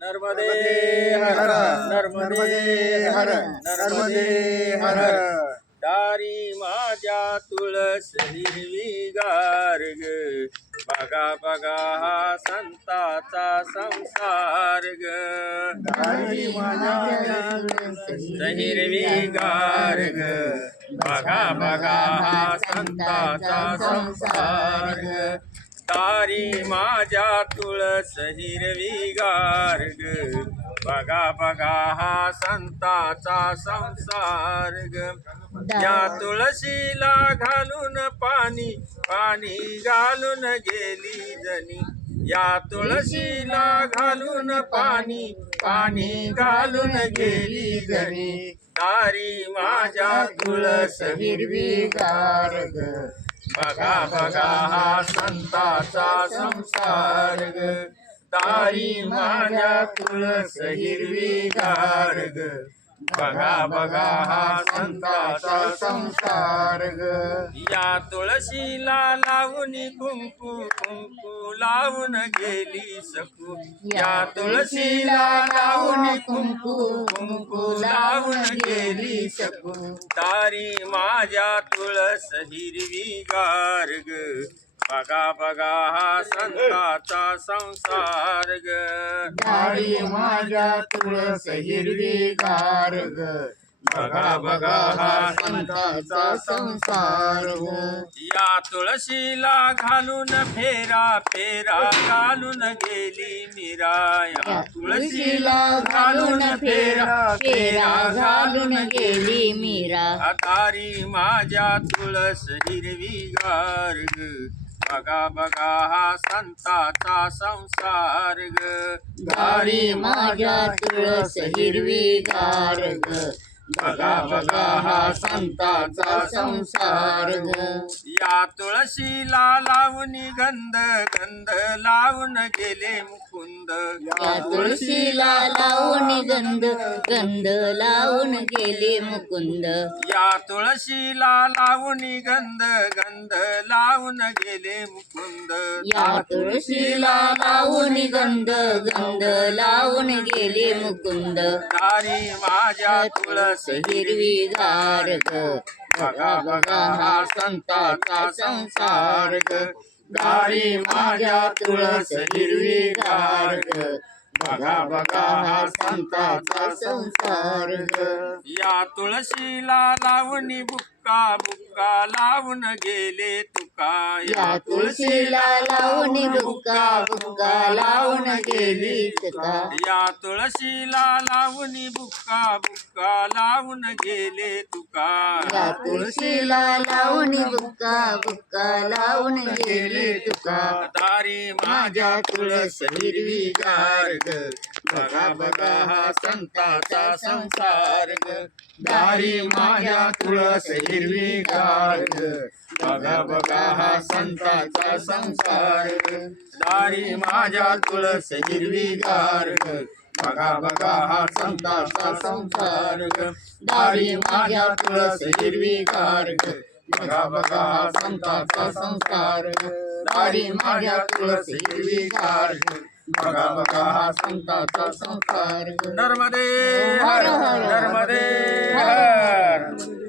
नर्मदे हर नर्मदे हर नर्मदे हर दारी माझ्या तुळस हिरवी गार ग बघा बघा हा संताचा संसार ग दारी माझ्या हिरवी गार ग बघा बघा हा संताचा संसार ग दारी माझ्या तुळस हिरवी गार ग बघा बघा हा संताचा संसार ग या तुळशीला घालून पाणी पाणी घालून गेली जनी या तुळशीला घालून पाणी पाणी घालून गेली जनी दारी माझ्या तुळस हिरवी गार ग बघा बघा हा संताचा संसार ग दारी माझ्या तुळस हिरवी गार ग बघा बघा हा संताचा संसार ग या तुळशीला लावून कुंकू कुंकू लावून गेली सकू या तुळशीला लावून कुंकू कुंकू लावून गेली सकू दारी माझ्या तुळस हिरवी गार ग बघा बघा हा संताचा संसार ग दारी माझ्या तुळस हिरवी गार ग बघा बघा हा संताचा संसार ग या तुळशीला घालून फेरा फेरा घालून गेली मीरा या तुळशीला घालून फेरा फेरा घालून गेली मीरा दारी माझ्या तुळस हिरवी गार ग बघा बघा हा संताचा संसार ग दारी माझ्या तुळस हिरवी गार ग बघा बघा हा संताचा संसार ग या तुळशीला लावून गंध गंध लावून गेले मुकुंद या तुळशीला लावून गंध गंध लावून गेले मुकुंद या तुळशीला लावून गंध गंध लावून गेले मुकुंद या तुळशीला लावून गंध गंध लावून गेले मुकुंद दारी माझ्या तुळस हिरवी गार ग बघा बघा हा संताचा संसार ग दारी माझ्या तुळस हिरवी गार ग बघा बघा हा संताचा संसार ग या तुळशीला लावून बुक्का बुक्का लावून गेले तुका या तुळशीला लावून बुक्का बुक्का लावून गेली तुका या तुळशीला लावून बुक्का बुक्का लावून गेले तुका या तुळशीला लावून बुक्का बुक्का लावून गेली तुका दारी माझ्या तुळस हिरवी गार ग बघा बघा हा संताचा संसार ग दारी माझ्या तुळस हिरवी गार ग बघा बघा हा संताचा संसार ग दारी माझ्या तुळस हिरवी गार ग बघा बघा हा संताचा संसार ग दारी माझ्या तुळस हिरवी गार ग बघा बघा हा संताचा संसार ग दारी माझ्या तुळस हिरवी गार ग बघा बघा हा संताचा संसार ग नर्मदे हर हर हर नर्मदे हर हर